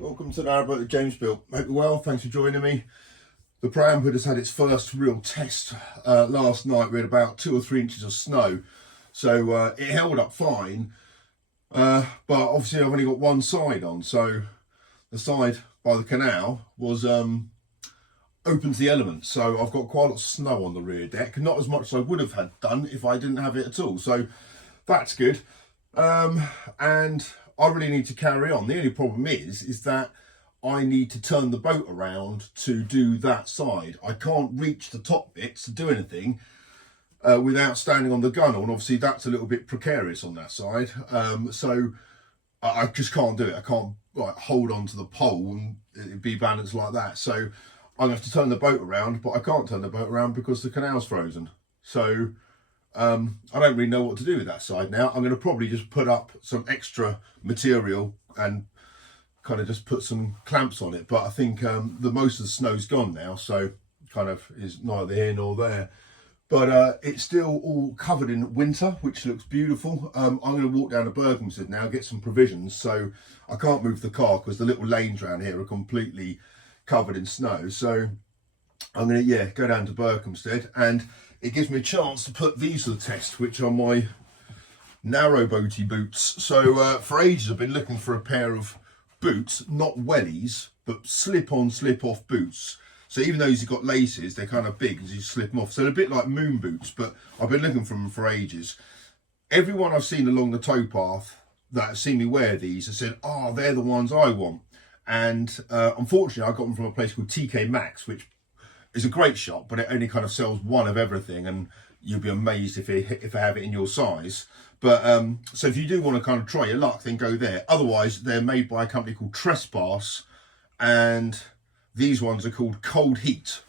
Welcome to Narrowboat with James Bill. Hope you're well, thanks for joining me. The pram hood has had its first real test. Last night we had about 2 or 3 inches of snow, so it held up fine, but obviously I've only got one side on, so the side by the canal was open to the elements, so I've got quite a lot of snow on the rear deck, not as much as I would have had done if I didn't have it at all, so that's good. And I really need to carry on. The only problem is that I need to turn the boat around to do that side. I can't reach the top bits to do anything without standing on the gunnel, and obviously that's a little bit precarious on that side. So I just can't do it. I can't hold on to the pole and it'd be balanced like that. So I'm gonna have to turn the boat around, but I can't turn the boat around because the canal's frozen. So I don't really know what to do with that side now. I'm going to probably just put up some extra material and kind of just put some clamps on it. But I think the most of the snow's gone now, so kind of is neither here nor there. But it's still all covered in winter, which looks beautiful. I'm going to walk down to Berkhamsted now, get some provisions. So I can't move the car because the little lanes around here are completely covered in snow. So I'm going to, go down to Berkhamsted, and it gives me a chance to put these to the test, which are my narrowboaty boots. So for ages I've been looking for a pair of boots, not wellies, but slip-on, slip-off boots. So even though you've got laces, they're kind of big as you slip them off. So they're a bit like moon boots, but I've been looking for them for ages. Everyone I've seen along the towpath that have seen me wear these have said, oh, they're the ones I want. And unfortunately, I got them from a place called TK Maxx, which is a great shop, but it only kind of sells one of everything, and you'll be amazed if I have it in your size. But so if you do want to kind of try your luck, then go there. Otherwise, they're made by a company called Trespass, and these ones are called Cold Heat.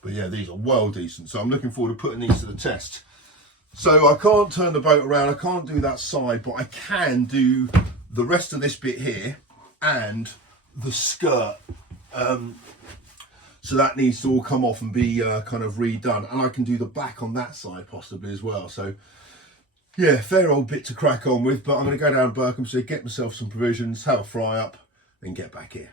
But yeah, these are well decent, so I'm looking forward to putting these to the test. So I can't turn the boat around, I can't do that side, but I can do the rest of this bit here and the skirt. So that needs to all come off and be kind of redone, and I can do the back on that side possibly as well. So yeah, fair old bit to crack on with, but I'm going to go down Berkhamsted, get myself some provisions, have a fry up and get back here.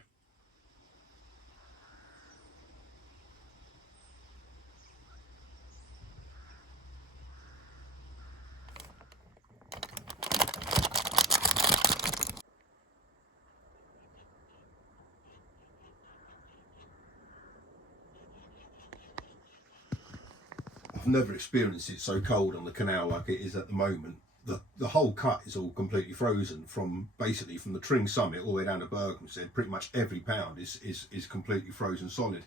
I've never experienced it so cold on the canal like it is at the moment. The whole cut is all completely frozen from basically from the Tring summit all the way down to Berkhamsted. Pretty much every pound is completely frozen solid.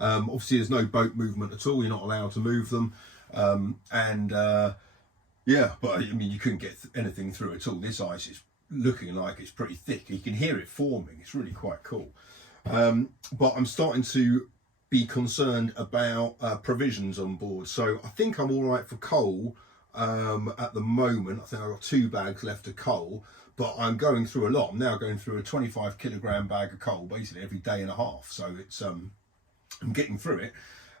Obviously there's no boat movement at all, you're not allowed to move them. Yeah, but I mean you couldn't get anything through at all. This ice is looking like it's pretty thick. You can hear it forming, it's really quite cool. But I'm starting to be concerned about provisions on board. So I think I'm all right for coal at the moment. I think I've got 2 bags left of coal, but I'm going through a lot. I'm now going through a 25 kilogram bag of coal basically every day and a half. So it's I'm getting through it.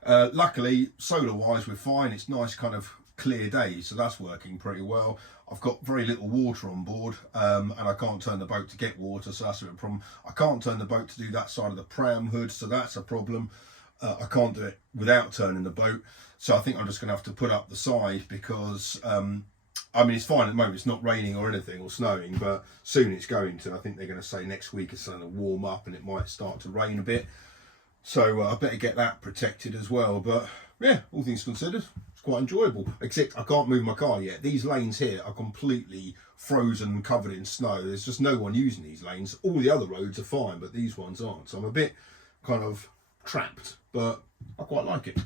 Luckily, solar wise, we're fine. It's nice kind of clear days, so that's working pretty well. I've got very little water on board, and I can't turn the boat to get water, so that's a problem. I can't turn the boat to do that side of the pram hood, so that's a problem. I can't do it without turning the boat, so I think I'm just going to have to put up the side because, I mean, it's fine at the moment. It's not raining or anything or snowing, but soon it's going to. I think they're going to say next week it's going to warm up and it might start to rain a bit. So I better get that protected as well. But yeah, all things considered, it's quite enjoyable. Except I can't move my car yet. These lanes here are completely frozen, covered in snow. There's just no one using these lanes. All the other roads are fine, but these ones aren't. So I'm a bit kind of trapped, but I quite like it.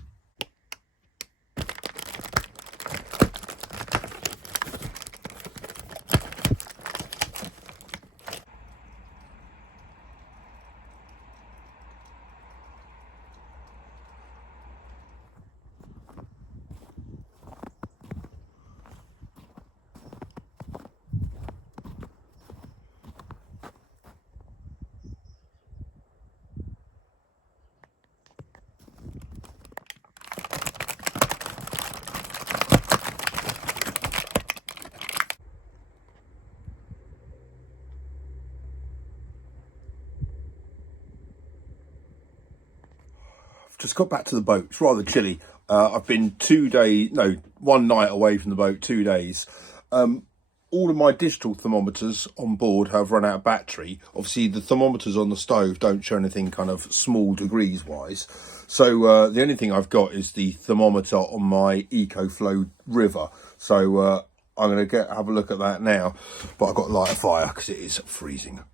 just got back to the boat. It's rather chilly. I've been 1 night away from the boat, 2 days. All of my digital thermometers on board have run out of battery. Obviously, the thermometers on the stove don't show anything kind of small degrees wise. So the only thing I've got is the thermometer on my EcoFlow River. So I'm going to have a look at that now. But I've got to light a fire because it is freezing.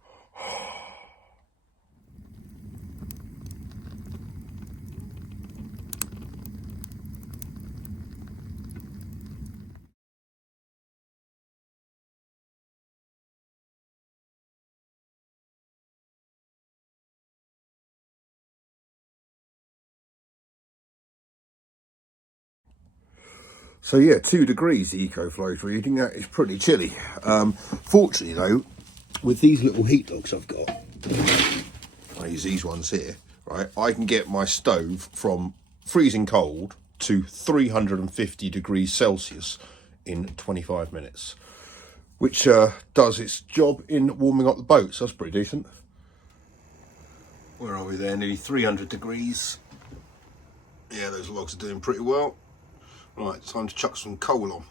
So yeah, 2 degrees the EcoFlow's reading. That is pretty chilly. Fortunately though, with these little heat logs I've got, I use these ones here, right? I can get my stove from freezing cold to 350 degrees Celsius in 25 minutes, which does its job in warming up the boat. So that's pretty decent. Where are we there? Nearly 300 degrees. Yeah, those logs are doing pretty well. Right, time to chuck some coal on.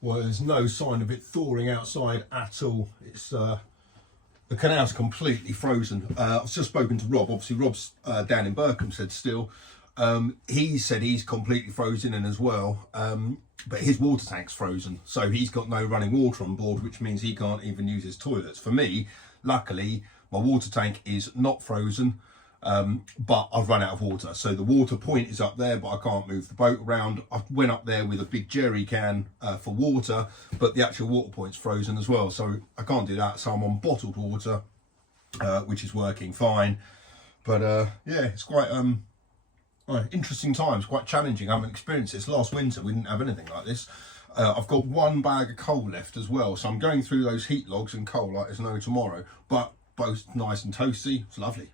Well, there's no sign of it thawing outside at all. It's the canal's completely frozen. I've just spoken to Rob. Obviously, Rob's down in Berkhamsted still. He said he's completely frozen in as well, but his water tank's frozen, so he's got no running water on board, which means he can't even use his toilets. For me, luckily, my water tank is not frozen. But I've run out of water, so the water point is up there, but I can't move the boat around. I went up there with a big jerry can for water, but the actual water point's frozen as well, so I can't do that. So I'm on bottled water, which is working fine. But yeah, it's quite interesting times, quite challenging. I haven't experienced this. Last winter we didn't have anything like this. I've got 1 bag of coal left as well, so I'm going through those heat logs and coal like there's no tomorrow, but both nice and toasty. It's lovely.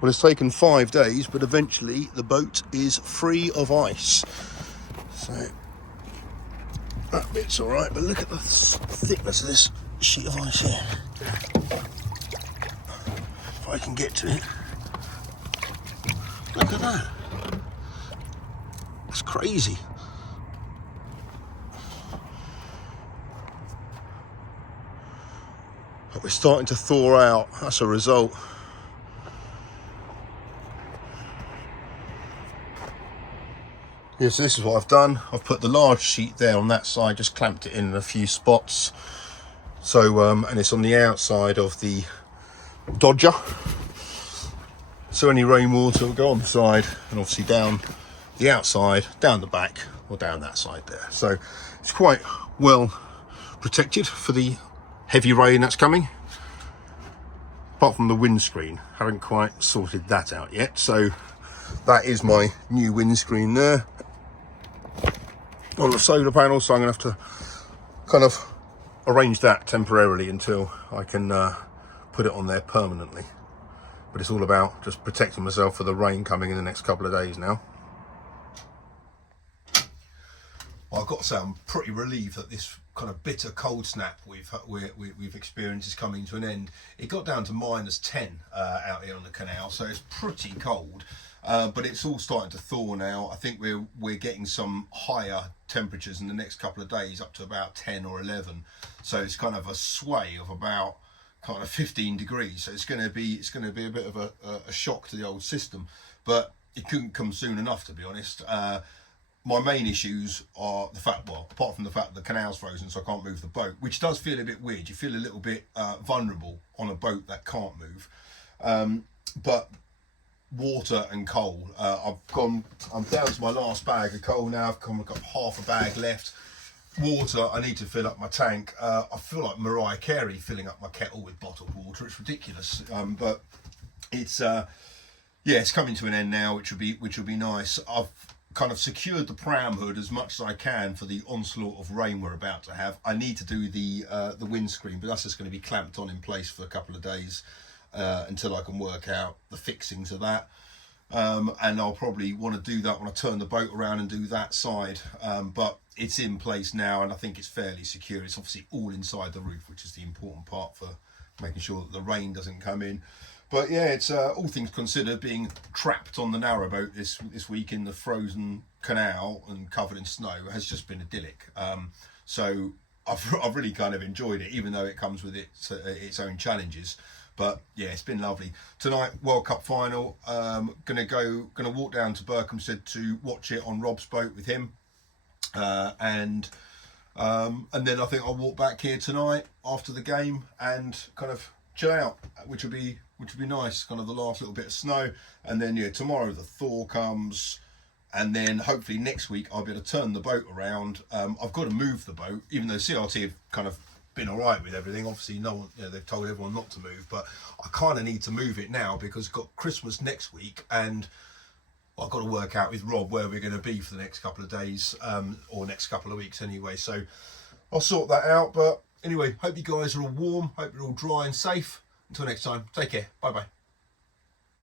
Well, it's taken 5 days, but eventually the boat is free of ice. So that bit's all right, but look at the thickness of this sheet of ice here. If I can get to it. Look at that. It's crazy. But we're starting to thaw out. That's a result. Yeah, so this is what I've done. I've put the large sheet there on that side, just clamped it in a few spots. So, and it's on the outside of the dodger. So any rainwater will go on the side and obviously down the outside, down the back, or down that side there. So it's quite well protected for the heavy rain that's coming. Apart from the windscreen, haven't quite sorted that out yet. So that is my new windscreen there on the solar panel, so I'm going to have to kind of arrange that temporarily until I can put it on there permanently. But it's all about just protecting myself for the rain coming in the next couple of days now. Well, I've got to say I'm pretty relieved that this kind of bitter cold snap we've experienced is coming to an end. It got down to -10 out here on the canal, so it's pretty cold. But it's all starting to thaw now. I think we're getting some higher temperatures in the next couple of days, up to about 10 or 11. So it's kind of a sway of about kind of 15 degrees. So it's going to be a bit of a shock to the old system. But it couldn't come soon enough, to be honest. My main issues are the fact, well, apart from the fact that the canal's frozen, so I can't move the boat, which does feel a bit weird. You feel a little bit vulnerable on a boat that can't move. But water and coal. I'm down to my last bag of coal now. I've got half a bag left. water. I need to fill up my tank. I feel like Mariah Carey filling up my kettle with bottled water. It's ridiculous, but it's yeah, it's coming to an end now, which will be nice. I've kind of secured the pram hood as much as I can for the onslaught of rain we're about to have. I need to do the windscreen, but that's just going to be clamped on in place for a couple of days until I can work out the fixings of that. And I'll probably want to do that when I turn the boat around and do that side, but it's in place now and I think it's fairly secure. It's obviously all inside the roof, which is the important part for making sure that the rain doesn't come in. But yeah, it's all things considered, being trapped on the narrowboat this week in the frozen canal and covered in snow has just been idyllic. So I've really kind of enjoyed it, even though it comes with its own challenges. But yeah, it's been lovely. Tonight, World Cup final. Gonna walk down to Berkhamsted to watch it on Rob's boat with him, and then I think I'll walk back here tonight after the game and kind of chill out, which would be nice. Kind of the last little bit of snow, and then yeah, tomorrow the thaw comes, and then hopefully next week I'll be able to turn the boat around. I've got to move the boat, even though CRT have kind of been all right with everything. Obviously no one, they've told everyone not to move, but I kind of need to move it now because I've got Christmas next week and I've got to work out with Rob where we're going to be for the next couple of days, or next couple of weeks anyway, so I'll sort that out. But anyway, hope you guys are all warm, hope you're all dry and safe. Until next time, take care, bye bye.